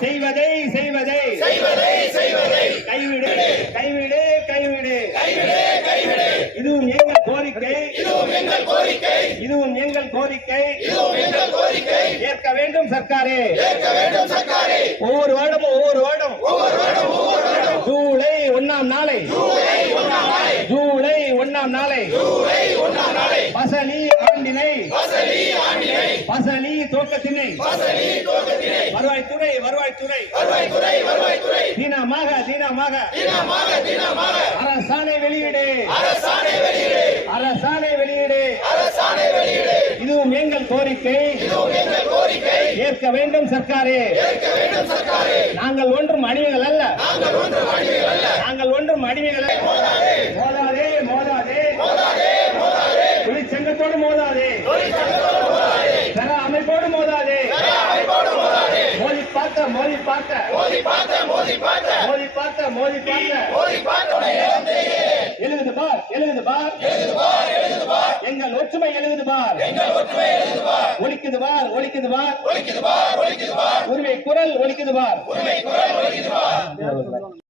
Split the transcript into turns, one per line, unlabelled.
செய்வதை செய்வதை.
செய்வதை செய்வதை.
கைவிடு கைவிடு. கைவிடு
கைவிடு. கைவிடு
இதுவும் எங்கள் கோரிக்கை.
இதுவும் எங்கள் கோரிக்கை.
இதுவும் எங்கள் கோரிக்கை.
இதுவும் எங்கள் கோரிக்கை.
ஏற்க வேண்டும் சர்க்காரே.
ஏற்க வேண்டும் சர்க்காரே.
ஒவ்வொரு வருடமும் ஒவ்வொரு வருடம்.
ஒவ்வொரு வருடம் ஒவ்வொரு வருடம்.
ஜூலை ஒண்ணாம் நாளை.
ஜூலை ஒன்றாம் நாளை.
ஜூலை ஒண்ணாம் நாளை.
ஜூலை ஒன்றாம் நாளை.
பசலி ஆண்டினை.
வசலி ஆண்டினை.
பசலி துவக்கத்தினை
வசலி துவக்கத்தினை
வருவாய்த்துறை வருவாய்த்துறை.
வருவாய்த்துறை வருவாய்த்துறை.
தீனமாக தீனமாக.
தினமாக தினமாக.
அரசாணை வெளியீடு.
அரசாணை வெளியீடு.
அரசாணை வெளியீடு.
அரசாணை வெளியீடு.
இதுவும் எங்கள் கோரிக்கை.
இதுவும் எங்கள் கோரிக்கை.
ஏற்க வேண்டும் சர்க்காரே.
ஏற்க வேண்டும் சர்க்காரே.
நாங்கள் ஒன்றும் அடிமைகள் அல்ல.
நாங்கள் ஒன்று அடிமைகள் அல்ல.
நாங்கள் ஒன்றும் அடிமைகள் அல்ல.
மோதாதே.
மோதாதே மோதாதே.
மோதாதே மோதாதே.
தொழிற்சங்கத்தோடு மோதாதே.
தொழிற்சங்கத்தோடு மோதாதே
சக அமைப்போடு மோதாதே
அமைப்போடு மோதாதே
மோதி பார்த்த மோதி பார்த்த.
மோதி பார்த்த மோதி பார்த்த.
மோதி பார்த்த மோதி பார்த்த.
மோதி பார்த்த
எழுதுது பார் எழுதுது பார். எங்கள் ஒற்றுமை எழுதுது பார். ஒலிக்குது பார் ஒலிக்குது பார்.
ஒழிக்குது பார் ஒழிக்குது பார்.
உரிமை குரல் ஒலிக்குது பார்.
உரிமை குரல் ஒழிக்குது பார்.